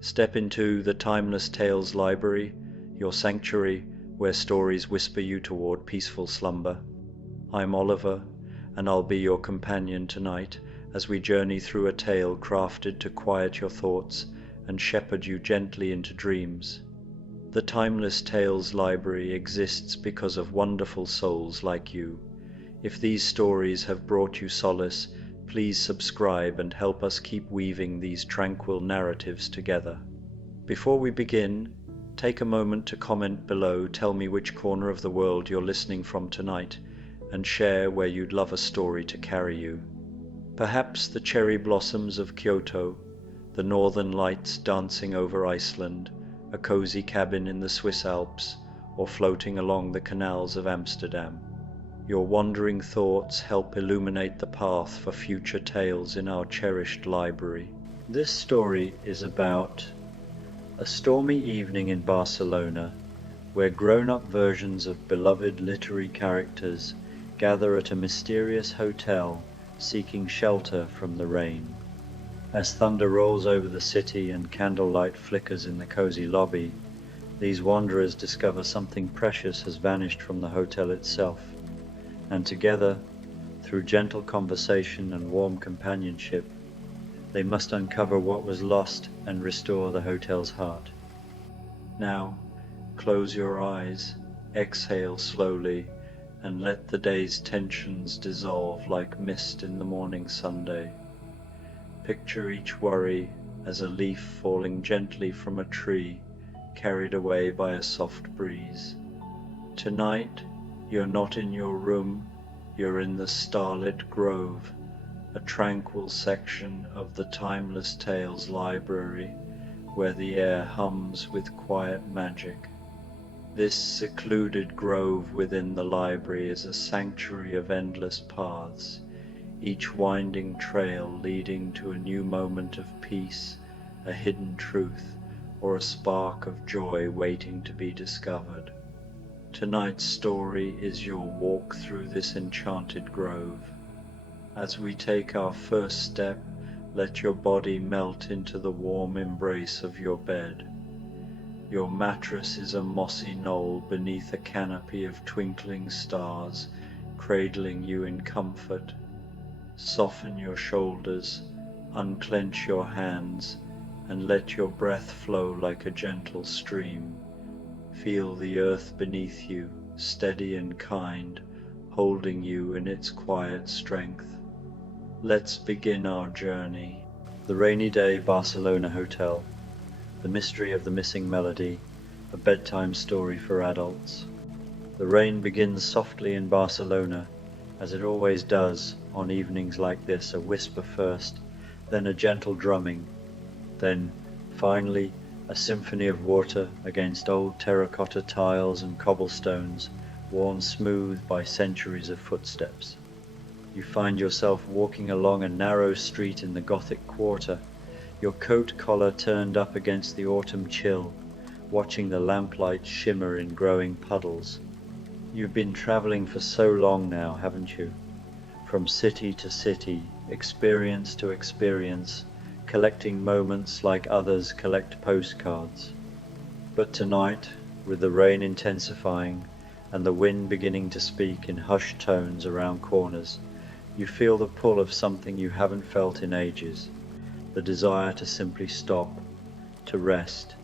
Step into the Timeless Tales Library, your sanctuary where stories whisper you toward peaceful slumber. I'm Oliver, and I'll be your companion tonight as we journey through a tale crafted to quiet your thoughts and shepherd you gently into dreams. The Timeless Tales Library exists because of wonderful souls like you. If these stories have brought you solace, please subscribe and help us keep weaving these tranquil narratives together. Before we begin, take a moment to comment below, tell me which corner of the world you're listening from tonight, and share where you'd love a story to carry you. Perhaps the cherry blossoms of Kyoto, the northern lights dancing over Iceland, a cozy cabin in the Swiss Alps, or floating along the canals of Amsterdam. Your wandering thoughts help illuminate the path for future tales in our cherished library. This story is about a stormy evening in Barcelona, where grown-up versions of beloved literary characters gather at a mysterious hotel seeking shelter from the rain. As thunder rolls over the city and candlelight flickers in the cozy lobby, these wanderers discover something precious has vanished from the hotel itself. And together, through gentle conversation and warm companionship, they must uncover what was lost and restore the hotel's heart. Now, close your eyes, exhale slowly, and let the day's tensions dissolve like mist in the morning sunday. Picture each worry as a leaf falling gently from a tree, carried away by a soft breeze. Tonight, you're not in your room, you're in the starlit grove, a tranquil section of the Timeless Tales Library, where the air hums with quiet magic. This secluded grove within the library is a sanctuary of endless paths, each winding trail leading to a new moment of peace, a hidden truth, or a spark of joy waiting to be discovered. Tonight's story is your walk through this enchanted grove. As we take our first step, let your body melt into the warm embrace of your bed. Your mattress is a mossy knoll beneath a canopy of twinkling stars, cradling you in comfort. Soften your shoulders, unclench your hands, and let your breath flow like a gentle stream. Feel the earth beneath you, steady and kind, holding you in its quiet strength. Let's begin our journey. The Rainy Day Barcelona Hotel. The Mystery of the Missing Melody, a bedtime story for adults. The rain begins softly in Barcelona, as it always does on evenings like this, a whisper first, then a gentle drumming, then, finally, a symphony of water against old terracotta tiles and cobblestones, worn smooth by centuries of footsteps. You find yourself walking along a narrow street in the Gothic quarter, your coat collar turned up against the autumn chill, watching the lamplight shimmer in growing puddles. You've been traveling for so long now, haven't you? From city to city, experience to experience, collecting moments like others collect postcards. But tonight, with the rain intensifying and the wind beginning to speak in hushed tones around corners, you feel the pull of something you haven't felt in ages, the desire to simply stop, to rest,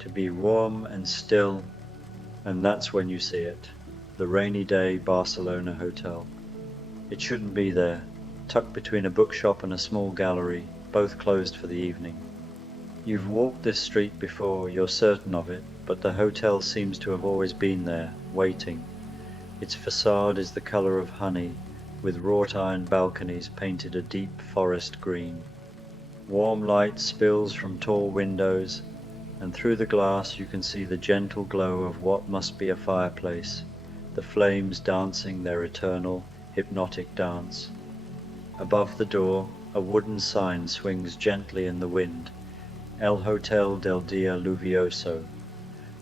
to be warm and still, and that's when you see it, the Rainy Day Barcelona Hotel. It shouldn't be there, tucked between a bookshop and a small gallery, both closed for the evening. You've walked this street before, you're certain of it, but the hotel seems to have always been there, waiting. Its facade is the color of honey, with wrought iron balconies painted a deep forest green. Warm light spills from tall windows, and through the glass you can see the gentle glow of what must be a fireplace, the flames dancing their eternal, hypnotic dance. Above the door, a wooden sign swings gently in the wind, El Hotel del Dia Lluvioso,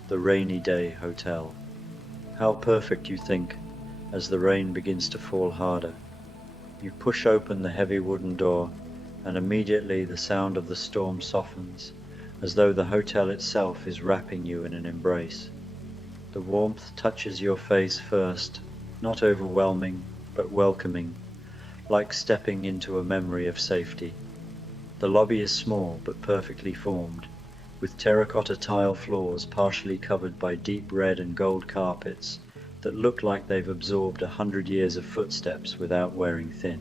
the Rainy Day Hotel. How perfect, you think, as the rain begins to fall harder. You push open the heavy wooden door, and immediately the sound of the storm softens, as though the hotel itself is wrapping you in an embrace. The warmth touches your face first, not overwhelming, but welcoming, like stepping into a memory of safety. The lobby is small but perfectly formed, with terracotta tile floors partially covered by deep red and gold carpets that look like they've absorbed 100 years of footsteps without wearing thin.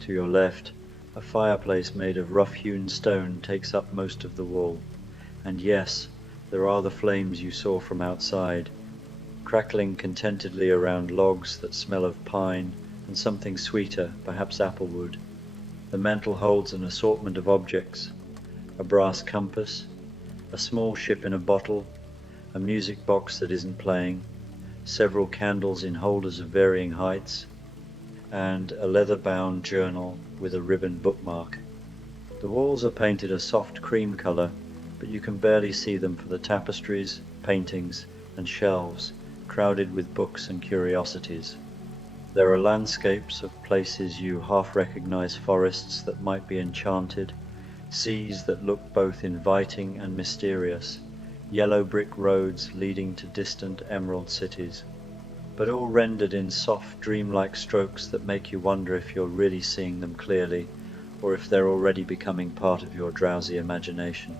To your left, a fireplace made of rough-hewn stone takes up most of the wall, and yes, there are the flames you saw from outside, crackling contentedly around logs that smell of pine and something sweeter, perhaps applewood. The mantel holds an assortment of objects: a brass compass, a small ship in a bottle, a music box that isn't playing, several candles in holders of varying heights, and a leather-bound journal with a ribbon bookmark. The walls are painted a soft cream color, but you can barely see them for the tapestries, paintings, and shelves crowded with books and curiosities. There are landscapes of places you half recognize, forests that might be enchanted, seas that look both inviting and mysterious, yellow brick roads leading to distant emerald cities, but all rendered in soft, dreamlike strokes that make you wonder if you're really seeing them clearly, or if they're already becoming part of your drowsy imagination.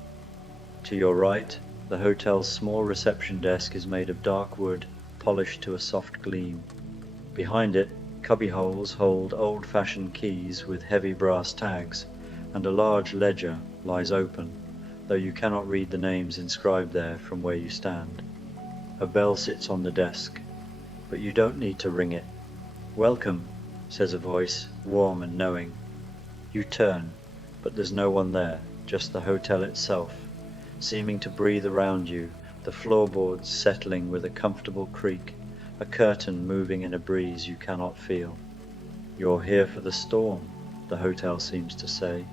To your right, the hotel's small reception desk is made of dark wood, polished to a soft gleam. Behind it, cubbyholes hold old-fashioned keys with heavy brass tags, and a large ledger lies open, though you cannot read the names inscribed there from where you stand. A bell sits on the desk, but you don't need to ring it. "Welcome," says a voice, warm and knowing. You turn, but there's no one there, just the hotel itself, seeming to breathe around you, the floorboards settling with a comfortable creak, a curtain moving in a breeze you cannot feel. "You're here for the storm," the hotel seems to say,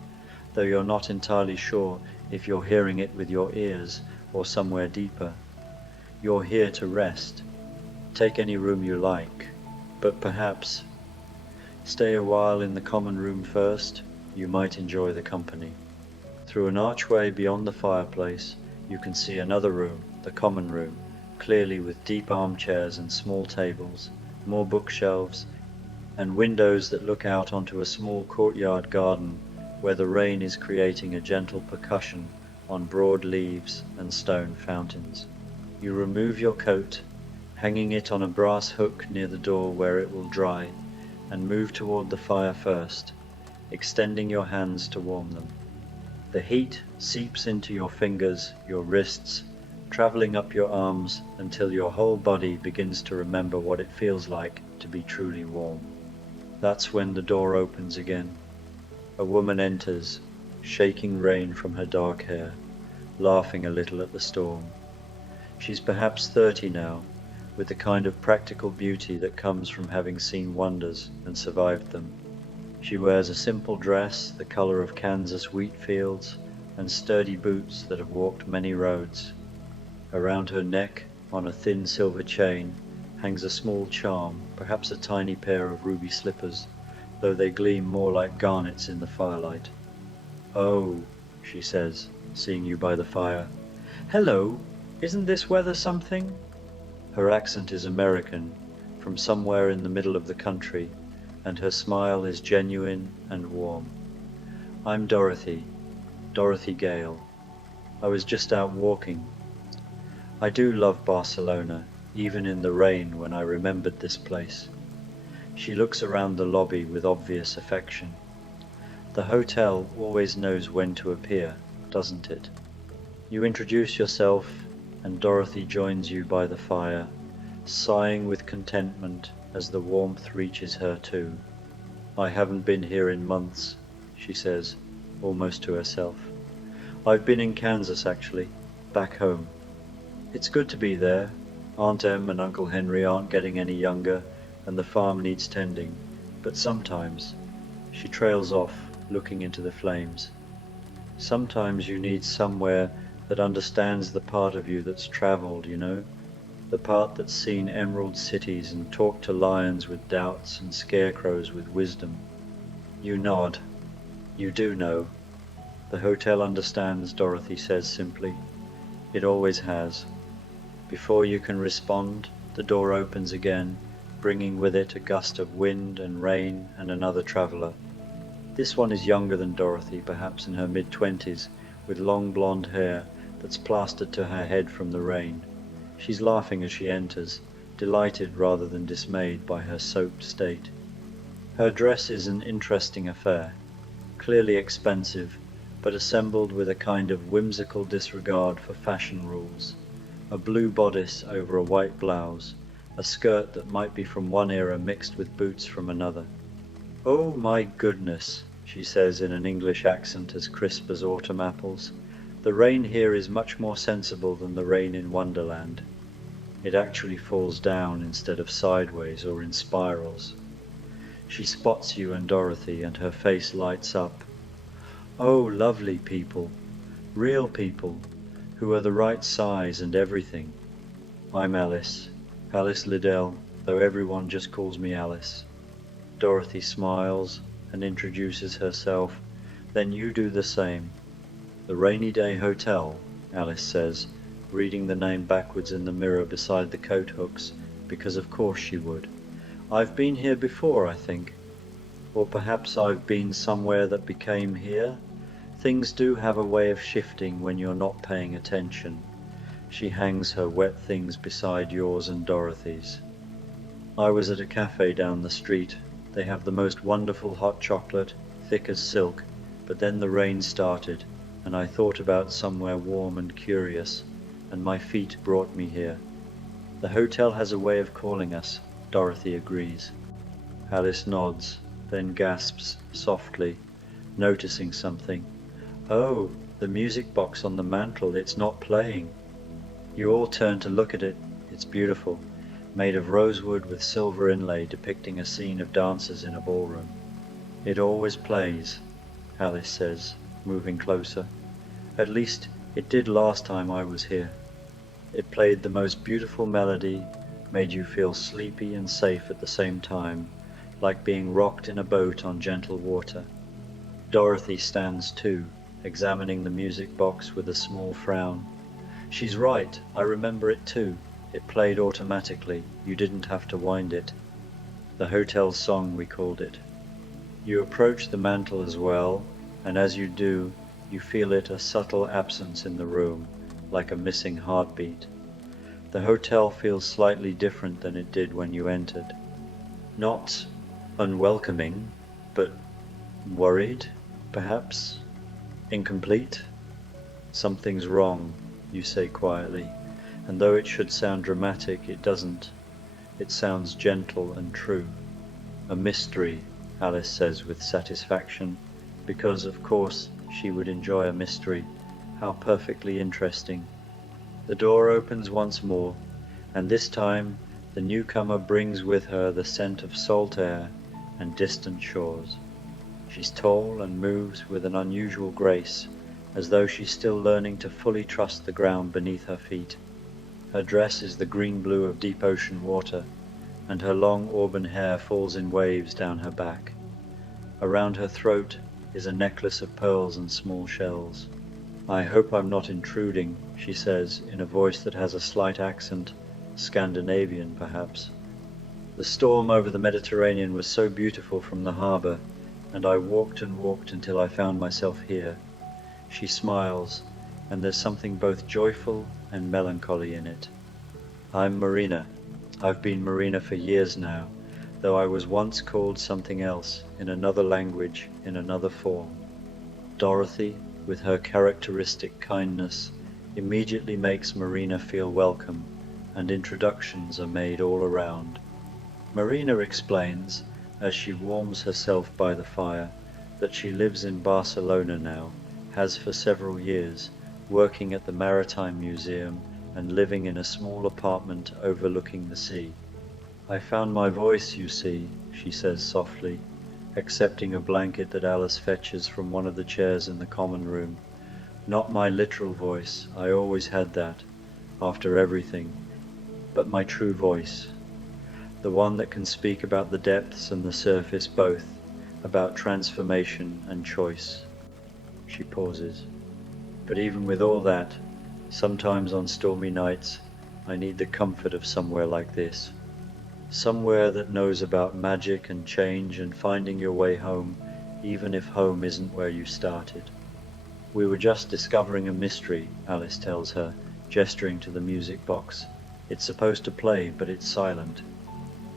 though you're not entirely sure if you're hearing it with your ears or somewhere deeper. You're here to rest. Take any room you like, but perhaps stay a while in the common room first. You might enjoy the company. Through an archway beyond the fireplace, you can see another room, the common room, clearly with deep armchairs and small tables, more bookshelves, and windows that look out onto a small courtyard garden where the rain is creating a gentle percussion on broad leaves and stone fountains. You remove your coat, hanging it on a brass hook near the door where it will dry, and move toward the fire first, extending your hands to warm them. The heat seeps into your fingers, your wrists, traveling up your arms until your whole body begins to remember what it feels like to be truly warm. That's when the door opens again. A woman enters, shaking rain from her dark hair, laughing a little at the storm. She's perhaps 30 now, with the kind of practical beauty that comes from having seen wonders and survived them. She wears a simple dress the color of Kansas wheat fields and sturdy boots that have walked many roads. Around her neck, on a thin silver chain, hangs a small charm, perhaps a tiny pair of ruby slippers, though they gleam more like garnets in the firelight. "Oh," she says, seeing you by the fire. "Hello, isn't this weather something?" Her accent is American, from somewhere in the middle of the country, and her smile is genuine and warm. "I'm Dorothy Gale. I was just out walking. I do love Barcelona, even in the rain when I remembered this place." She looks around the lobby with obvious affection. The hotel always knows when to appear, doesn't it? You introduce yourself, and Dorothy joins you by the fire, sighing with contentment as the warmth reaches her too. "I haven't been here in months," she says, almost to herself. "I've been in Kansas, actually, back home. It's good to be there. Aunt Em and Uncle Henry aren't getting any younger, and the farm needs tending, but sometimes," she trails off, looking into the flames, "sometimes you need somewhere that understands the part of you that's traveled, you know, the part that's seen emerald cities and talked to lions with doubts and scarecrows with wisdom." You nod. You do know. The hotel understands, Dorothy says simply. It always has. Before you can respond, the door opens again, bringing with it a gust of wind and rain and another traveller. This one is younger than Dorothy, perhaps in her mid-20s, with long blonde hair that's plastered to her head from the rain. She's laughing as she enters, delighted rather than dismayed by her soaked state. Her dress is an interesting affair, clearly expensive, but assembled with a kind of whimsical disregard for fashion rules. A blue bodice over a white blouse, a skirt that might be from one era mixed with boots from another. "Oh my goodness," she says in an English accent as crisp as autumn apples. "The rain here is much more sensible than the rain in Wonderland. It actually falls down instead of sideways or in spirals." She spots you and Dorothy, and her face lights up. "Oh, lovely people, real people, who are the right size and everything. I'm Alice Liddell, though everyone just calls me Alice." Dorothy smiles and introduces herself. "Then you do the same." "The Rainy Day Hotel," Alice says, reading the name backwards in the mirror beside the coat hooks, because of course she would. "I've been here before, I think. Or perhaps I've been somewhere that became here. Things do have a way of shifting when you're not paying attention." She hangs her wet things beside yours and Dorothy's. "I was at a cafe down the street. They have the most wonderful hot chocolate, thick as silk, but then the rain started, and I thought about somewhere warm and curious, and my feet brought me here." "The hotel has a way of calling us," Dorothy agrees. Alice nods, then gasps softly, noticing something. "Oh, the music box on the mantel, it's not playing." You all turn to look at it. It's beautiful, made of rosewood with silver inlay depicting a scene of dancers in a ballroom. "It always plays," Alice says, moving closer. "At least, it did last time I was here. It played the most beautiful melody, made you feel sleepy and safe at the same time, like being rocked in a boat on gentle water." Dorothy stands too, examining the music box with a small frown. "She's right, I remember it too. It played automatically, you didn't have to wind it. The hotel song, we called it." You approach the mantel as well, and as you do, you feel it a subtle absence in the room, like a missing heartbeat. The hotel feels slightly different than it did when you entered. Not unwelcoming, but worried, perhaps? Incomplete? "Something's wrong," you say quietly, and though it should sound dramatic, it doesn't. It sounds gentle and true. "A mystery," Alice says with satisfaction, because of course she would enjoy a mystery. How perfectly interesting. The door opens once more, and this time the newcomer brings with her the scent of salt air and distant shores. She's tall and moves with an unusual grace, as though she's still learning to fully trust the ground beneath her feet. Her dress is the green-blue of deep ocean water, and her long auburn hair falls in waves down her back. Around her throat is a necklace of pearls and small shells. "I hope I'm not intruding," she says in a voice that has a slight accent, Scandinavian perhaps. "The storm over the Mediterranean was so beautiful from the harbour, and I walked and walked until I found myself here." She smiles, and there's something both joyful and melancholy in it. "I'm Marina. I've been Marina for years now, though I was once called something else, in another language, in another form." Dorothy, with her characteristic kindness, immediately makes Marina feel welcome, and introductions are made all around. Marina explains, as she warms herself by the fire, that she lives in Barcelona now, has for several years, working at the Maritime Museum and living in a small apartment overlooking the sea. "I found my voice, you see," she says softly, accepting a blanket that Alice fetches from one of the chairs in the common room. "Not my literal voice, I always had that, after everything, but my true voice. The one that can speak about the depths and the surface both, about transformation and choice." She pauses. But even with all that, sometimes on stormy nights, I need the comfort of somewhere like this. Somewhere that knows about magic and change and finding your way home, even if home isn't where you started. We were just discovering a mystery, Alice tells her, gesturing to the music box. It's supposed to play, but it's silent.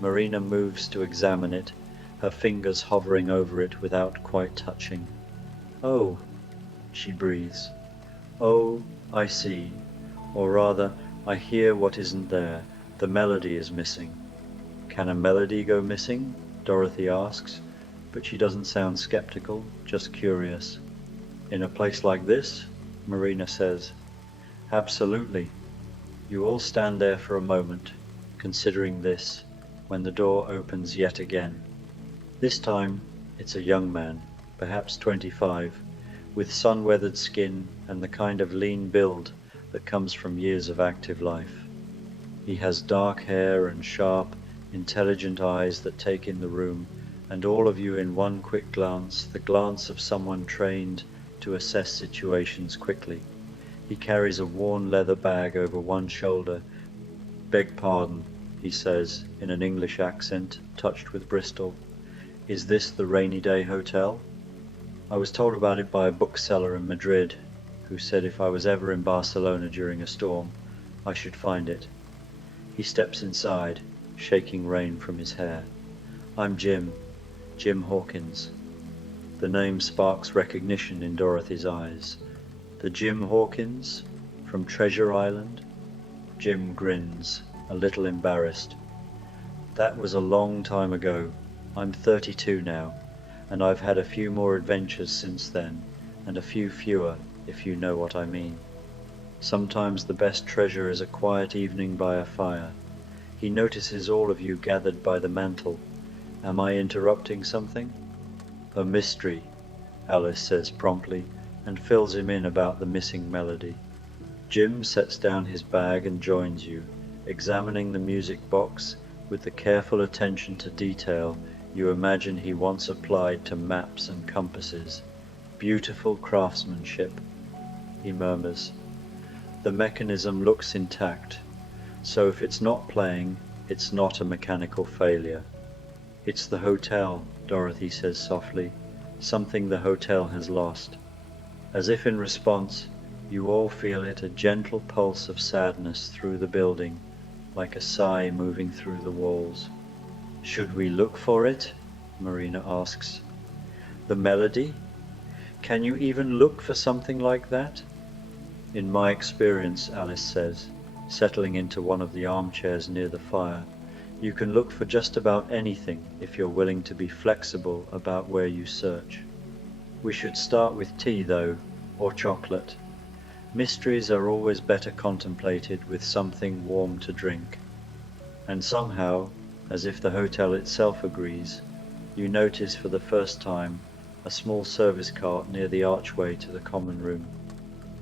Marina moves to examine it, her fingers hovering over it without quite touching. Oh, she breathes. Oh, I see. Or rather, I hear what isn't there. The melody is missing. Can a melody go missing? Dorothy asks, but she doesn't sound skeptical, just curious. In a place like this? Marina says. Absolutely. You all stand there for a moment, considering this, when the door opens yet again. This time, it's a young man, perhaps 25, with sun-weathered skin and the kind of lean build that comes from years of active life. He has dark hair and sharp, intelligent eyes that take in the room, and all of you in one quick glance, the glance of someone trained to assess situations quickly. He carries a worn leather bag over one shoulder. Beg pardon, he says, in an English accent, touched with Bristol. Is this the Rainy Day Hotel? I was told about it by a bookseller in Madrid, who said if I was ever in Barcelona during a storm, I should find it. He steps inside, shaking rain from his hair. I'm Jim Hawkins. The name sparks recognition in Dorothy's eyes. The Jim Hawkins from Treasure Island? Jim grins, a little embarrassed. That was a long time ago. I'm 32 now, and I've had a few more adventures since then, and a few fewer, if you know what I mean. Sometimes the best treasure is a quiet evening by a fire. He notices all of you gathered by the mantel. Am I interrupting something? A mystery, Alice says promptly, and fills him in about the missing melody. Jim sets down his bag and joins you, examining the music box with the careful attention to detail you imagine he once applied to maps and compasses. Beautiful craftsmanship, he murmurs. The mechanism looks intact, so if it's not playing, it's not a mechanical failure. It's the hotel, Dorothy says softly, something the hotel has lost. As if in response, you all feel it, a gentle pulse of sadness through the building, like a sigh moving through the walls. Should we look for it? Marina asks. The melody? Can you even look for something like that? In my experience, Alice says, settling into one of the armchairs near the fire, you can look for just about anything if you're willing to be flexible about where you search. We should start with tea, though, or chocolate. Mysteries are always better contemplated with something warm to drink. And somehow, as if the hotel itself agrees, you notice for the first time a small service cart near the archway to the common room.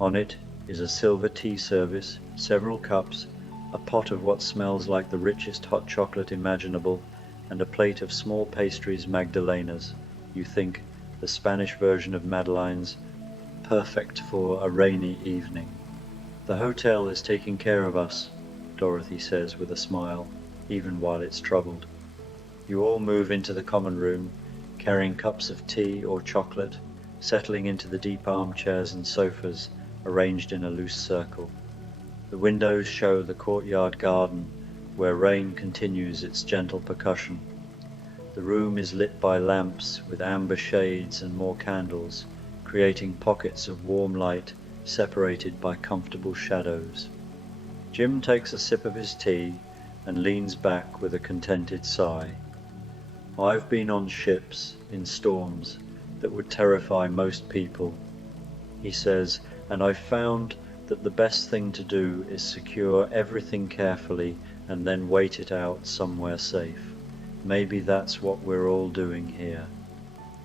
On it is a silver tea service, several cups, a pot of what smells like the richest hot chocolate imaginable, and a plate of small pastries magdalenas, you think, the Spanish version of madeleines, perfect for a rainy evening. The hotel is taking care of us, Dorothy says with a smile, even while it's troubled. You all move into the common room, carrying cups of tea or chocolate, settling into the deep armchairs and sofas arranged in a loose circle. The windows show the courtyard garden, where rain continues its gentle percussion. The room is lit by lamps with amber shades and more candles, creating pockets of warm light separated by comfortable shadows. Jim takes a sip of his tea and leans back with a contented sigh. I've been on ships in storms that would terrify most people, he says, and I've found that the best thing to do is secure everything carefully and then wait it out somewhere safe. Maybe that's what we're all doing here.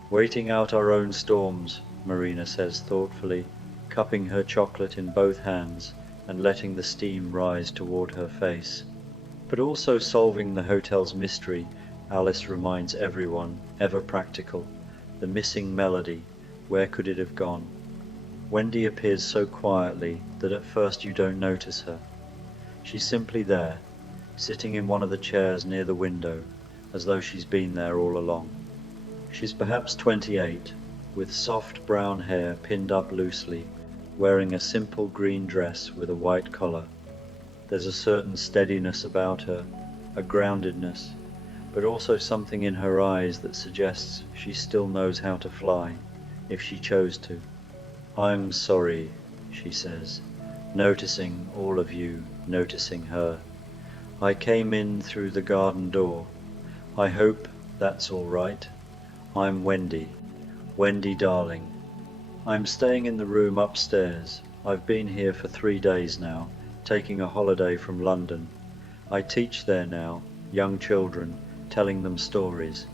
Waiting out our own storms, Marina says thoughtfully, cupping her chocolate in both hands and letting the steam rise toward her face. But also solving the hotel's mystery, Alice reminds everyone, ever practical. The missing melody, where could it have gone? Wendy appears so quietly that at first you don't notice her. She's simply there, sitting in one of the chairs near the window, as though she's been there all along. She's perhaps 28, with soft brown hair pinned up loosely, wearing a simple green dress with a white collar. There's a certain steadiness about her, a groundedness, but also something in her eyes that suggests she still knows how to fly, if she chose to. "I'm sorry," she says, noticing all of you, noticing her. "I came in through the garden door. I hope that's all right. I'm Wendy. Wendy darling. I'm staying in the room upstairs. I've been here for 3 days now, taking a holiday from London. I teach there now, young children, telling them stories."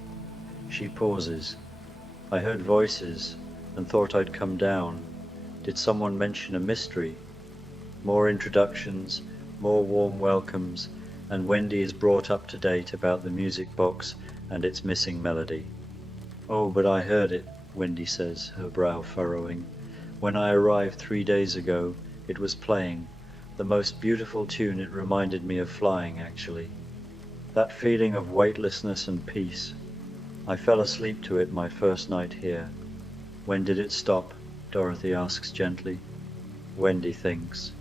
She pauses. "I heard voices and thought I'd come down. Did someone mention a mystery?" More introductions, more warm welcomes, and Wendy is brought up to date about the music box and its missing melody. "Oh, but I heard it," Wendy says, her brow furrowing. "When I arrived 3 days ago, it was playing. The most beautiful tune. It reminded me of flying, actually. That feeling of weightlessness and peace. I fell asleep to it my first night here." "When did it stop?" Dorothy asks gently. Wendy thinks.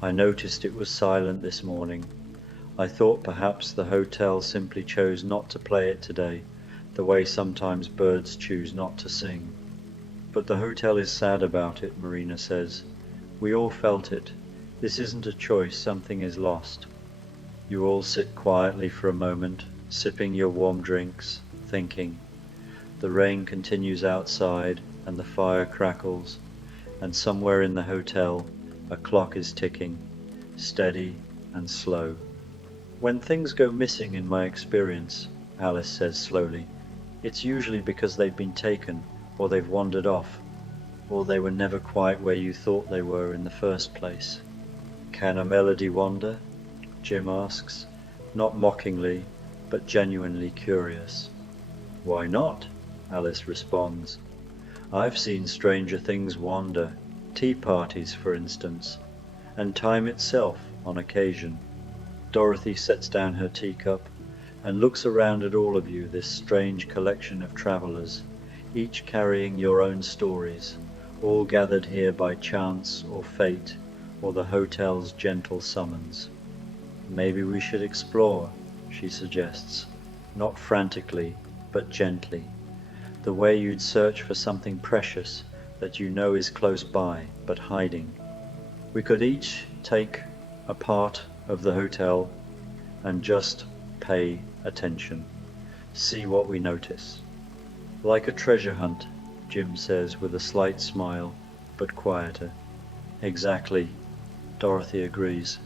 "I noticed it was silent this morning. I thought perhaps the hotel simply chose not to play it today, the way sometimes birds choose not to sing." "But the hotel is sad about it," Marina says. "We all felt it. This isn't a choice, something is lost." You all sit quietly for a moment, sipping your warm drinks, thinking. The rain continues outside and the fire crackles, and somewhere in the hotel a clock is ticking, steady and slow. "When things go missing in my experience," Alice says slowly, "it's usually because they've been taken, or they've wandered off, or they were never quite where you thought they were in the first place." "Can a melody wander?" Jim asks, not mockingly, but genuinely curious. "Why not?" Alice responds. "I've seen stranger things wander, tea parties for instance, and time itself on occasion." Dorothy sets down her teacup and looks around at all of you, this strange collection of travellers, each carrying your own stories, all gathered here by chance or fate or the hotel's gentle summons. "Maybe we should explore," she suggests, not frantically, but gently, the way you'd search for something precious that you know is close by, but hiding. "We could each take a part of the hotel and just pay attention, see what we notice." "Like a treasure hunt," Jim says with a slight smile, but quieter. "Exactly," Dorothy agrees.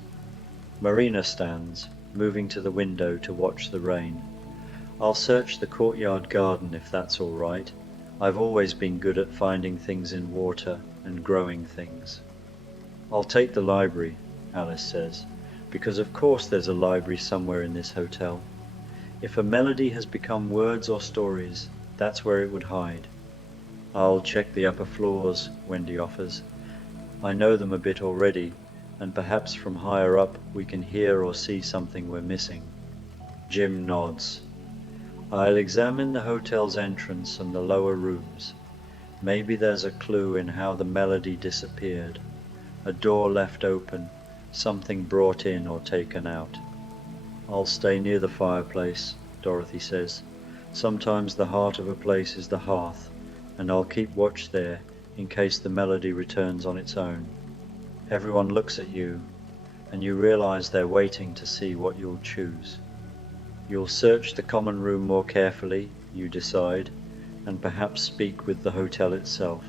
Marina stands, moving to the window to watch the rain. "I'll search the courtyard garden if that's all right. I've always been good at finding things in water and growing things." "I'll take the library," Alice says, "because of course there's a library somewhere in this hotel. If a melody has become words or stories, that's where it would hide." "I'll check the upper floors," Wendy offers. "I know them a bit already, and perhaps from higher up we can hear or see something we're missing." Jim nods. "I'll examine the hotel's entrance and the lower rooms. Maybe there's a clue in how the melody disappeared. A door left open, something brought in or taken out." "I'll stay near the fireplace," Dorothy says. "Sometimes the heart of a place is the hearth, and I'll keep watch there in case the melody returns on its own." Everyone looks at you, and you realize they're waiting to see what you'll choose. You'll search the common room more carefully, you decide, and perhaps speak with the hotel itself.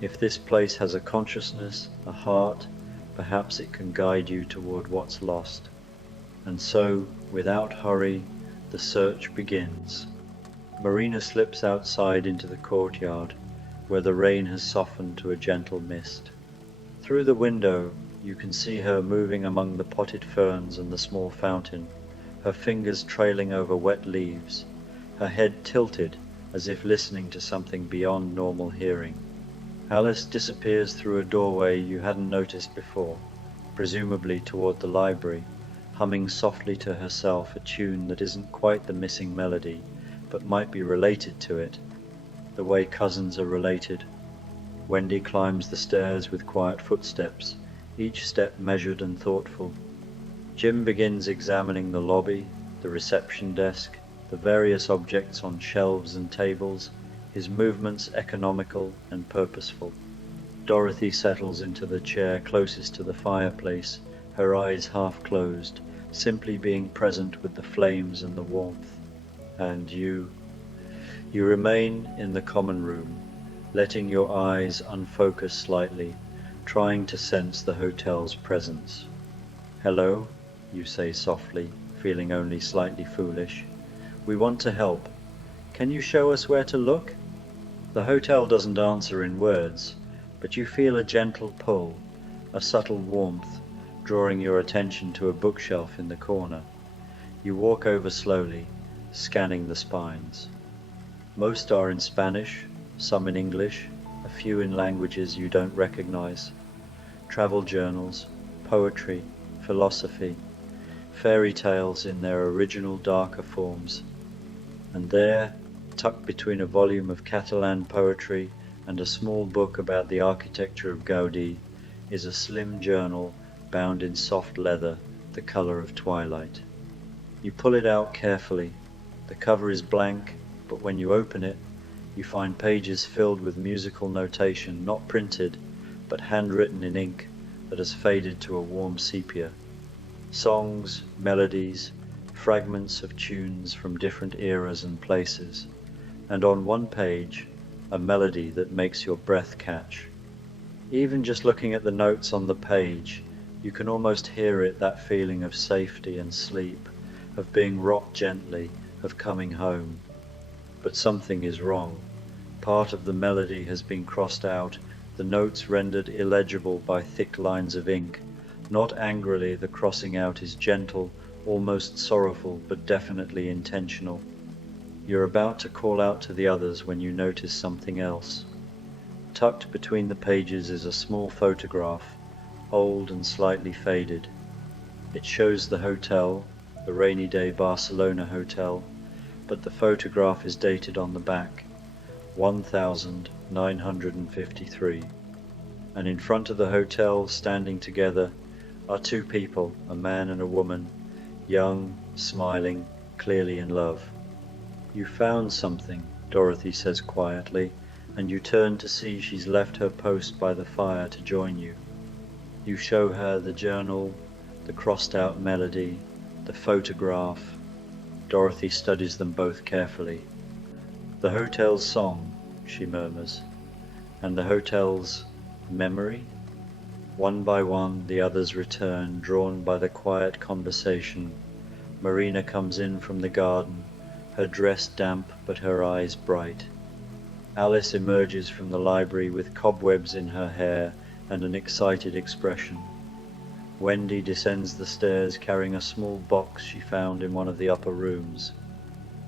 If this place has a consciousness, a heart, perhaps it can guide you toward what's lost. And so, without hurry, the search begins. Marina slips outside into the courtyard, where the rain has softened to a gentle mist. Through the window, you can see her moving among the potted ferns and the small fountain, her fingers trailing over wet leaves, her head tilted as if listening to something beyond normal hearing. Alice disappears through a doorway you hadn't noticed before, presumably toward the library, humming softly to herself a tune that isn't quite the missing melody, but might be related to it, the way cousins are related. Wendy climbs the stairs with quiet footsteps, each step measured and thoughtful. Jim begins examining the lobby, the reception desk, the various objects on shelves and tables, his movements economical and purposeful. Dorothy settles into the chair closest to the fireplace, her eyes half closed, simply being present with the flames and the warmth. And you remain in the common room, letting your eyes unfocus slightly, trying to sense the hotel's presence. "Hello," you say softly, feeling only slightly foolish. "We want to help. Can you show us where to look?" The hotel doesn't answer in words, but you feel a gentle pull, a subtle warmth, drawing your attention to a bookshelf in the corner. You walk over slowly, scanning the spines. Most are in Spanish, some in English, a few in languages you don't recognize. Travel journals, poetry, philosophy, fairy tales in their original darker forms. And there, tucked between a volume of Catalan poetry and a small book about the architecture of Gaudí, is a slim journal bound in soft leather, the color of twilight. You pull it out carefully. The cover is blank, but when you open it, you find pages filled with musical notation, not printed, but handwritten in ink that has faded to a warm sepia. Songs, melodies, fragments of tunes from different eras and places, and on one page, a melody that makes your breath catch. Even just looking at the notes on the page, you can almost hear it, that feeling of safety and sleep, of being rocked gently, of coming home. But something is wrong. Part of the melody has been crossed out, the notes rendered illegible by thick lines of ink. Not angrily, the crossing out is gentle, almost sorrowful, but definitely intentional. You're about to call out to the others when you notice something else. Tucked between the pages is a small photograph, old and slightly faded. It shows the hotel, the rainy day Barcelona hotel, but the photograph is dated on the back, 1953. And in front of the hotel, standing together, are two people, a man and a woman, young, smiling, clearly in love. "You found something," Dorothy says quietly, and you turn to see she's left her post by the fire to join you. You show her the journal, the crossed-out melody, the photograph. Dorothy studies them both carefully. "The hotel's song," she murmurs, "and the hotel's memory?" One by one the others return, drawn by the quiet conversation. Marina comes in from the garden, her dress damp but her eyes bright. Alice emerges from the library with cobwebs in her hair and an excited expression. Wendy descends the stairs carrying a small box she found in one of the upper rooms.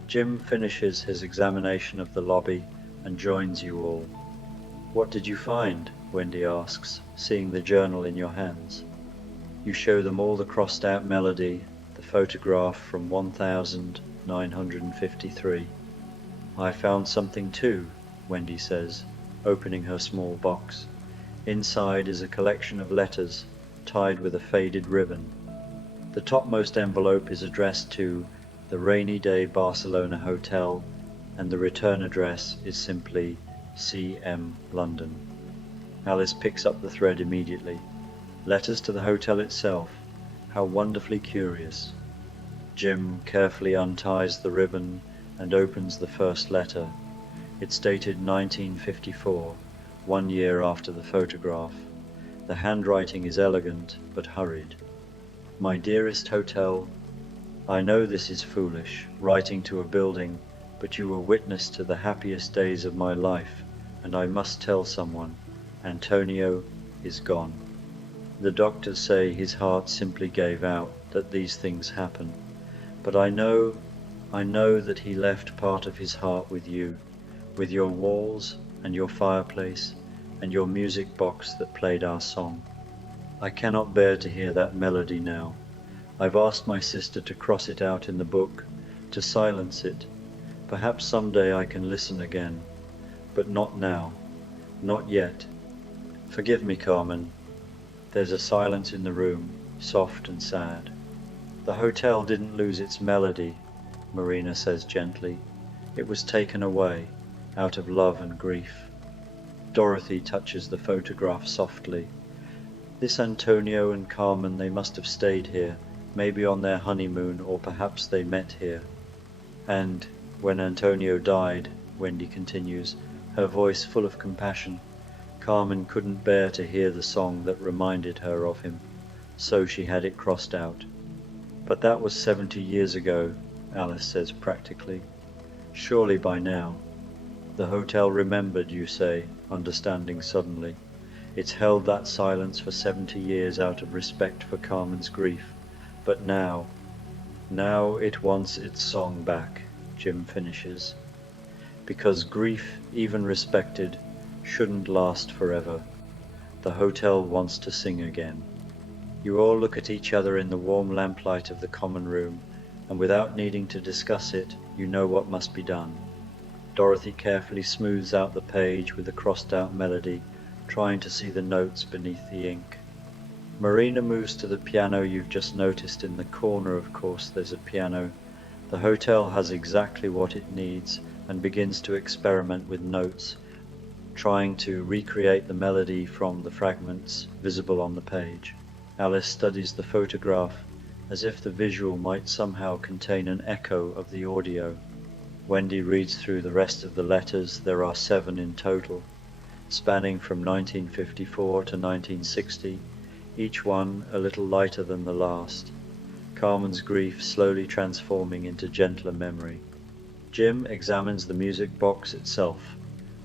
Jim finishes his examination of the lobby and joins you all. "What did you find?" Wendy asks, seeing the journal in your hands. You show them all the crossed-out melody, the photograph from 1953. "I found something too," Wendy says, opening her small box. Inside is a collection of letters, tied with a faded ribbon. The topmost envelope is addressed to the Rainy Day Barcelona Hotel, and the return address is simply CM London. Alice picks up the thread immediately. Letters to the hotel itself. How wonderfully curious. Jim carefully unties the ribbon and opens the first letter. It's dated 1954, 1 year after the photograph. The handwriting is elegant but hurried. "My dearest hotel, I know this is foolish, writing to a building, but you were witness to the happiest days of my life, and I must tell someone. Antonio is gone. The doctors say his heart simply gave out, that these things happen. But I know that he left part of his heart with you, with your walls and your fireplace and your music box that played our song. I cannot bear to hear that melody now. I've asked my sister to cross it out in the book, to silence it. Perhaps someday I can listen again, but not now, not yet. Forgive me, Carmen." There's a silence in the room, soft and sad. "The hotel didn't lose its melody," Marina says gently. "It was taken away, out of love and grief." Dorothy touches the photograph softly. "This Antonio and Carmen, they must have stayed here, maybe on their honeymoon, or perhaps they met here. And when Antonio died," Wendy continues, her voice full of compassion, "Carmen couldn't bear to hear the song that reminded her of him, so she had it crossed out." "But that was 70 years ago," Alice says practically. "Surely by now." "The hotel remembered," you say, understanding suddenly. "It's held that silence for 70 years out of respect for Carmen's grief. But now it wants its song back," Jim finishes. "Because grief, even respected, shouldn't last forever. The hotel wants to sing again." You all look at each other in the warm lamplight of the common room, and without needing to discuss it, you know what must be done. Dorothy carefully smooths out the page with the crossed-out melody, trying to see the notes beneath the ink. Marina moves to the piano you've just noticed in the corner. Of course there's a piano. The hotel has exactly what it needs, and begins to experiment with notes, trying to recreate the melody from the fragments visible on the page. Alice studies the photograph as if the visual might somehow contain an echo of the audio. Wendy reads through the rest of the letters. There are 7 in total, spanning from 1954 to 1960, each one a little lighter than the last. Carmen's grief slowly transforming into gentler memory. Jim examines the music box itself,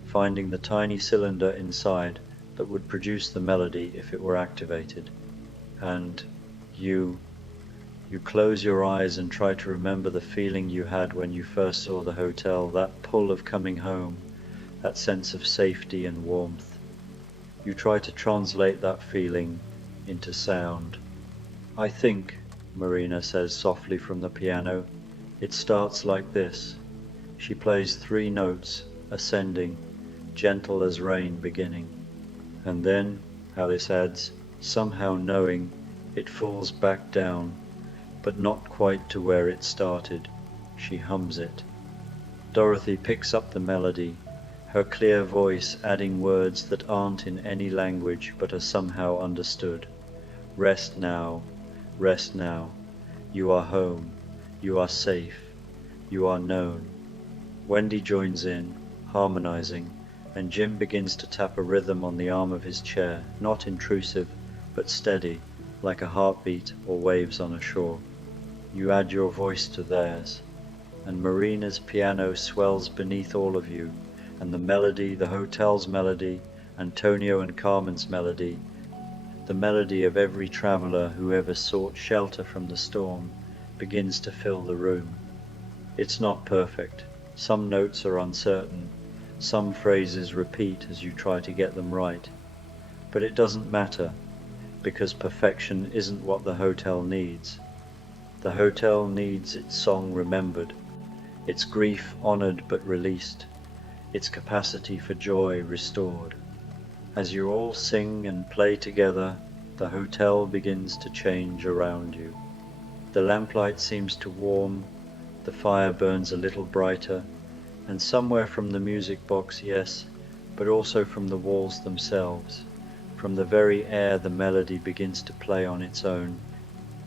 finding the tiny cylinder inside that would produce the melody if it were activated. And you close your eyes and try to remember the feeling you had when you first saw the hotel, that pull of coming home, that sense of safety and warmth. You try to translate that feeling into sound. "I think," Marina says softly from the piano, "it starts like this." She plays 3 notes, ascending, gentle as rain beginning. And then, Alice adds, somehow knowing, it falls back down, but not quite to where it started. She hums it. Dorothy picks up the melody, her clear voice adding words that aren't in any language but are somehow understood. "Rest now, rest now. You are home, you are safe, you are known." Wendy joins in, harmonizing, and Jim begins to tap a rhythm on the arm of his chair, not intrusive, but steady, like a heartbeat or waves on a shore. You add your voice to theirs, and Marina's piano swells beneath all of you, and the melody, the hotel's melody, Antonio and Carmen's melody, the melody of every traveler who ever sought shelter from the storm, begins to fill the room. It's not perfect. Some notes are uncertain, some phrases repeat as you try to get them right. But it doesn't matter, because perfection isn't what the hotel needs. The hotel needs its song remembered, its grief honored but released, its capacity for joy restored. As you all sing and play together, the hotel begins to change around you. The lamplight seems to warm, the fire burns a little brighter, and somewhere from the music box, yes, but also from the walls themselves, from the very air, the melody begins to play on its own,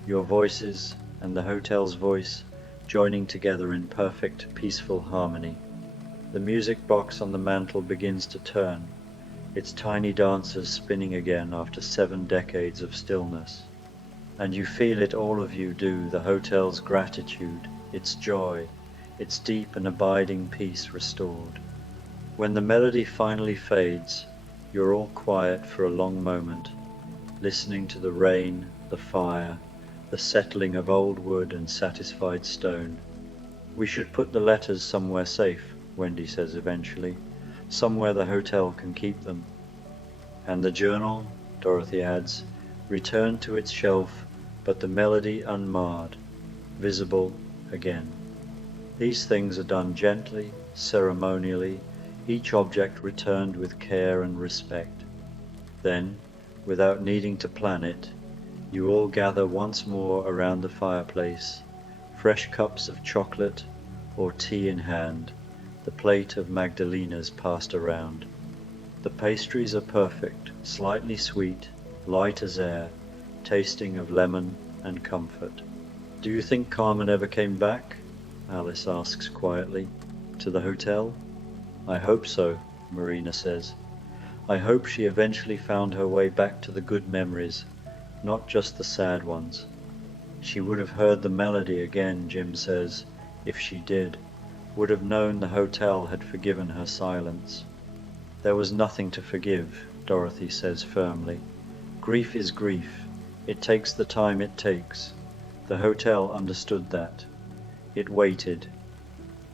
your voices and the hotel's voice joining together in perfect, peaceful harmony. The music box on the mantel begins to turn, its tiny dancers spinning again after 7 decades of stillness. And you feel it, all of you do, the hotel's gratitude, its joy, its deep and abiding peace restored. When the melody finally fades, you're all quiet for a long moment, listening to the rain, the fire, the settling of old wood and satisfied stone. "We should put the letters somewhere safe," Wendy says eventually, "somewhere the hotel can keep them." And the journal, Dorothy adds, returned to its shelf, but the melody unmarred, visible again. These things are done gently, ceremonially, each object returned with care and respect. Then, without needing to plan it, you all gather once more around the fireplace, fresh cups of chocolate or tea in hand, the plate of Magdalenas passed around. The pastries are perfect, slightly sweet, light as air, tasting of lemon and comfort. "Do you think Carmen ever came back?" Alice asks quietly. "To the hotel?" "I hope so," Marina says. "I hope she eventually found her way back to the good memories, not just the sad ones. She would have heard the melody again," Jim says, "if she did, would have known the hotel had forgiven her silence." "There was nothing to forgive," Dorothy says firmly. "Grief is grief. It takes the time it takes. The hotel understood that. It waited."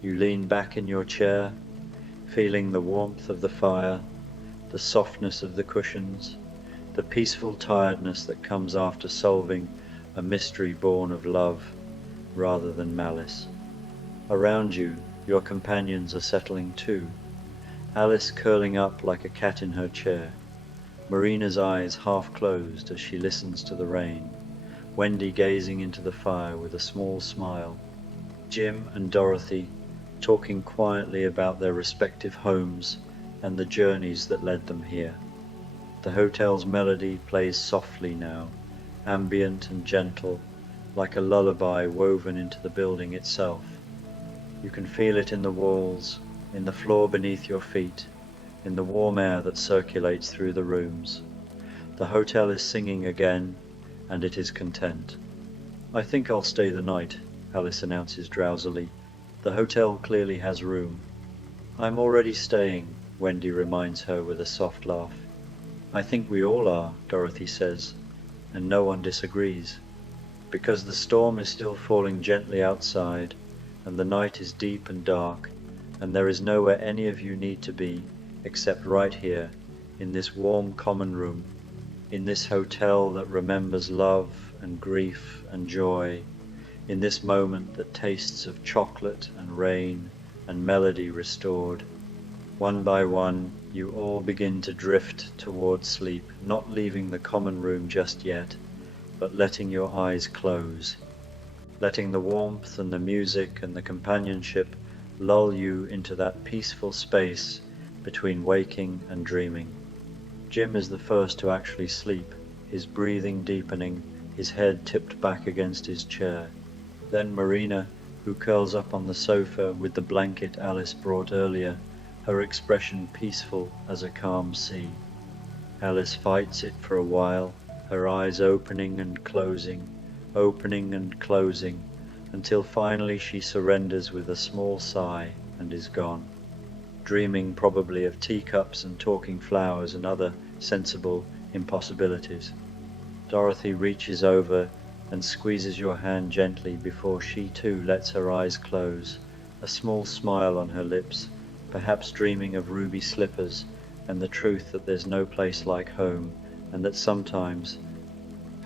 You lean back in your chair, feeling the warmth of the fire, the softness of the cushions, the peaceful tiredness that comes after solving a mystery born of love rather than malice. Around you, your companions are settling too. Alice curling up like a cat in her chair, Marina's eyes half closed as she listens to the rain, Wendy gazing into the fire with a small smile, Jim and Dorothy talking quietly about their respective homes and the journeys that led them here. The hotel's melody plays softly now, ambient and gentle, like a lullaby woven into the building itself. You can feel it in the walls, in the floor beneath your feet, in the warm air that circulates through the rooms. The hotel is singing again, and it is content. "I think I'll stay the night," Alice announces drowsily. "The hotel clearly has room." "I'm already staying," Wendy reminds her with a soft laugh. "I think we all are," Dorothy says, and no one disagrees. Because the storm is still falling gently outside, and the night is deep and dark, and there is nowhere any of you need to be except right here, in this warm common room, in this hotel that remembers love and grief and joy, in this moment that tastes of chocolate and rain and melody restored. One by one, you all begin to drift towards sleep, not leaving the common room just yet, but letting your eyes close, letting the warmth and the music and the companionship lull you into that peaceful space between waking and dreaming. Jim is the first to actually sleep, his breathing deepening, his head tipped back against his chair. Then Marina, who curls up on the sofa with the blanket Alice brought earlier, her expression peaceful as a calm sea. Alice fights it for a while, her eyes opening and closing, until finally she surrenders with a small sigh and is gone, dreaming probably of teacups and talking flowers and other sensible impossibilities. Dorothy reaches over and squeezes your hand gently before she too lets her eyes close, a small smile on her lips, perhaps dreaming of ruby slippers and the truth that there's no place like home, and that sometimes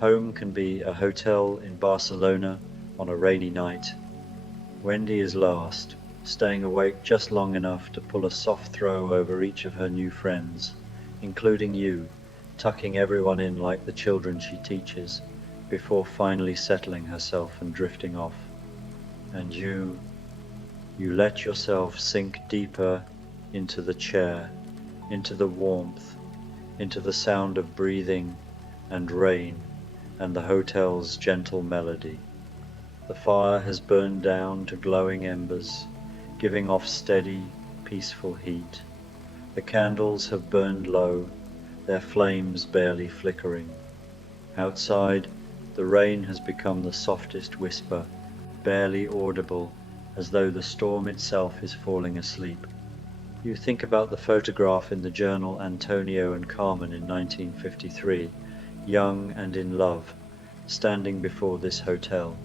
home can be a hotel in Barcelona on a rainy night. Wendy is last, staying awake just long enough to pull a soft throw over each of her new friends, including you, tucking everyone in like the children she teaches, before finally settling herself and drifting off. And you let yourself sink deeper into the chair, into the warmth, into the sound of breathing and rain and the hotel's gentle melody. The fire has burned down to glowing embers, giving off steady, peaceful heat. The candles have burned low, their flames barely flickering. Outside, the rain has become the softest whisper, barely audible, as though the storm itself is falling asleep. You think about the photograph in the journal Antonio and Carmen in 1953, young and in love, standing before this hotel.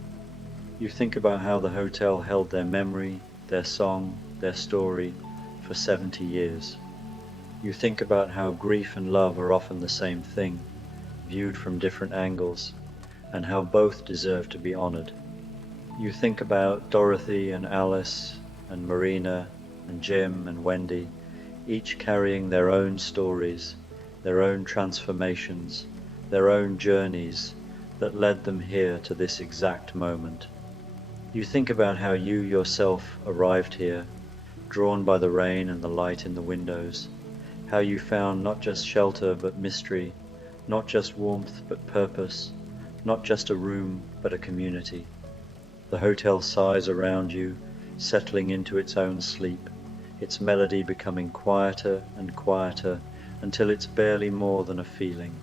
You think about how the hotel held their memory, their song, their story for 70 years. You think about how grief and love are often the same thing, viewed from different angles, and how both deserve to be honored. You think about Dorothy and Alice and Marina and Jim and Wendy, each carrying their own stories, their own transformations, their own journeys that led them here to this exact moment. You think about how you yourself arrived here, drawn by the rain and the light in the windows, how you found not just shelter but mystery, not just warmth but purpose, not just a room but a community. The hotel sighs around you, settling into its own sleep, its melody becoming quieter and quieter until it's barely more than a feeling,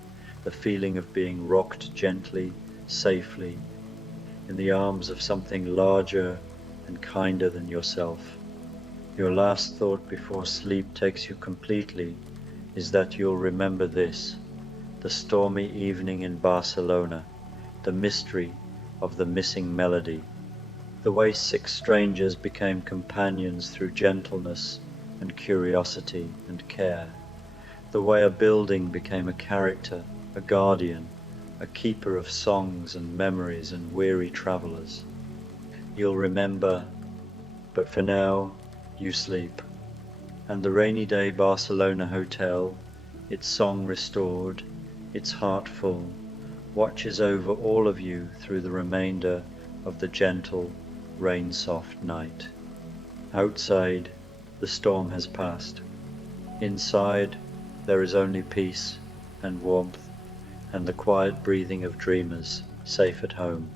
the feeling of being rocked gently, safely, in the arms of something larger and kinder than yourself. Your last thought before sleep takes you completely is that you'll remember this, the stormy evening in Barcelona, the mystery of the missing melody, the way 6 strangers became companions through gentleness and curiosity and care, the way a building became a character, a guardian, a keeper of songs and memories and weary travelers. You'll remember, but for now, you sleep. And the rainy day Barcelona hotel, its song restored, its heart full, watches over all of you through the remainder of the gentle, rain-soft night. Outside, the storm has passed. Inside, there is only peace and warmth and the quiet breathing of dreamers safe at home.